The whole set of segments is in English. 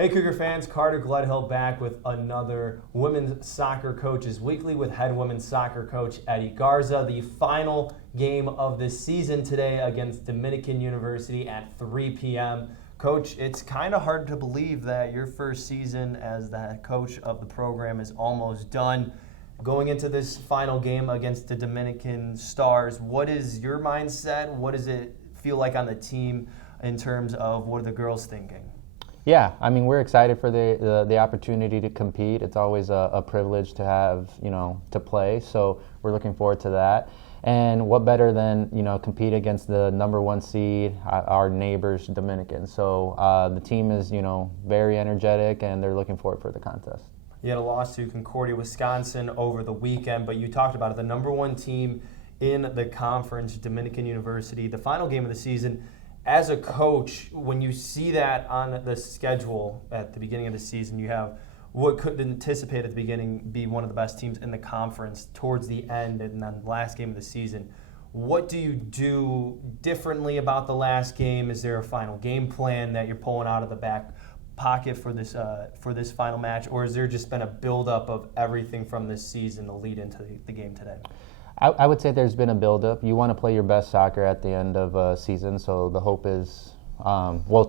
Hey Cougar fans, Carter Gledhill back with another Women's Soccer Coaches Weekly with head women's soccer coach Eddie Garza. The final game of the season today against Dominican University at 3 p.m. Coach, it's kind of hard to believe that your first season as the head coach of the program is almost done. Going into this final game against the Dominican Stars, what is your mindset? What does it feel like on the team in terms of what are the girls thinking? Yeah, I mean, we're excited for the opportunity to compete. It's always a privilege to have, to play. So we're looking forward to that. And what better than, compete against the number one seed, our neighbors, Dominican. So the team is, very energetic, and they're looking forward for the contest. You had a loss to Concordia, Wisconsin over the weekend, but you talked about it, the number one team in the conference, Dominican University, the final game of the season. As a coach, when you see that on the schedule at the beginning of the season, you have what could anticipate at the beginning be one of the best teams in the conference towards the end and then the last game of the season. What do you do differently about the last game? Is there a final game plan that you're pulling out of the back pocket for this final match, or has there just been a buildup of everything from this season to lead into the game today? I would say there's been a buildup. You want to play your best soccer at the end of a season, so the hope is,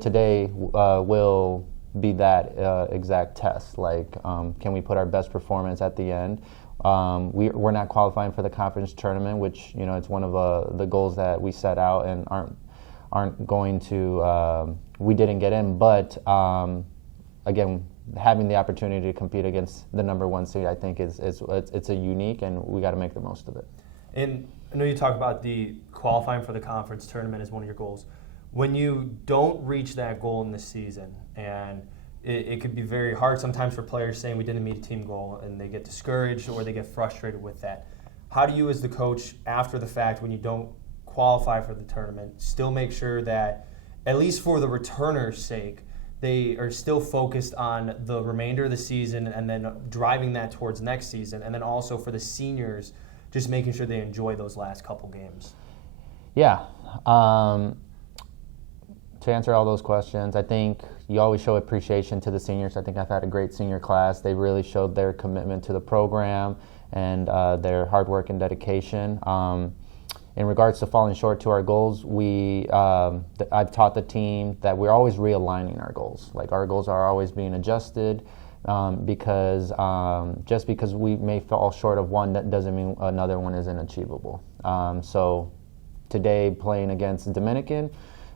today will be that exact test. Can we put our best performance at the end? We're not qualifying for the conference tournament, which it's one of the goals that we set out and aren't going to. We didn't get in, but again, having the opportunity to compete against the number one seed, I think it's a unique, and we got to make the most of it. And I know you talk about the qualifying for the conference tournament as one of your goals. When you don't reach that goal in the season, and it could be very hard sometimes for players saying we didn't meet a team goal, and they get discouraged or they get frustrated with that. How do you as the coach, after the fact, when you don't qualify for the tournament, still make sure that, at least for the returners' sake, they are still focused on the remainder of the season and then driving that towards next season, and then also for the seniors, just making sure they enjoy those last couple games? Yeah. To answer all those questions, I think you always show appreciation to the seniors. I think I've had a great senior class. They really showed their commitment to the program and their hard work and dedication. In regards to falling short to our goals, I've taught the team that we're always realigning our goals. Like, our goals are always being adjusted because just because we may fall short of one, that doesn't mean another one isn't achievable. So today, playing against Dominican,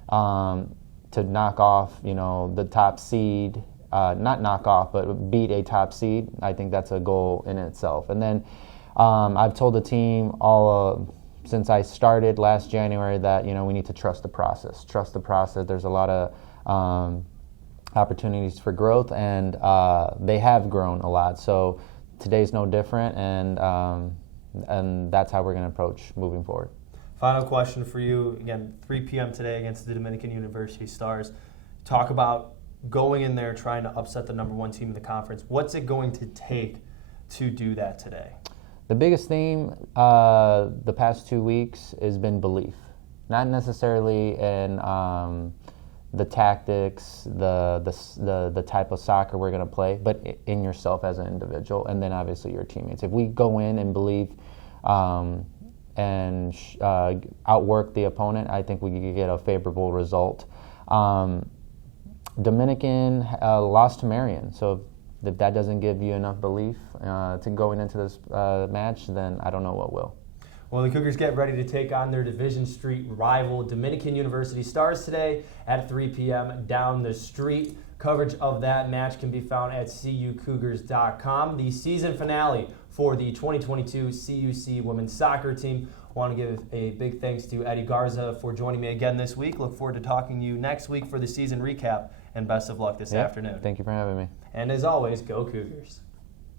to knock off, the top seed, not knock off, but beat a top seed, I think that's a goal in itself. And then I've told the team since I started last January that, we need to trust the process. Trust the process. There's a lot of opportunities for growth, and they have grown a lot. So today's no different, and that's how we're going to approach moving forward. Final question for you. Again, 3 p.m. today against the Dominican University Stars. Talk about going in there trying to upset the number one team in the conference. What's it going to take to do that today? The biggest theme the past 2 weeks has been belief. Not necessarily in the tactics, the type of soccer we're going to play, but in yourself as an individual, and then obviously your teammates. If we go in and believe and outwork the opponent, I think we could get a favorable result. Dominican lost to Marion, so if that doesn't give you enough belief to going into this match, then I don't know what will. Well, the Cougars get ready to take on their Division Street rival, Dominican University Stars, today at 3 p.m. down the street. Coverage of that match can be found at CUCougars.com. The season finale for the 2022 CUC women's soccer team. I want to give a big thanks to Eddie Garza for joining me again this week. Look forward to talking to you next week for the season recap, and best of luck this afternoon. Thank you for having me. And as always, go Cougars.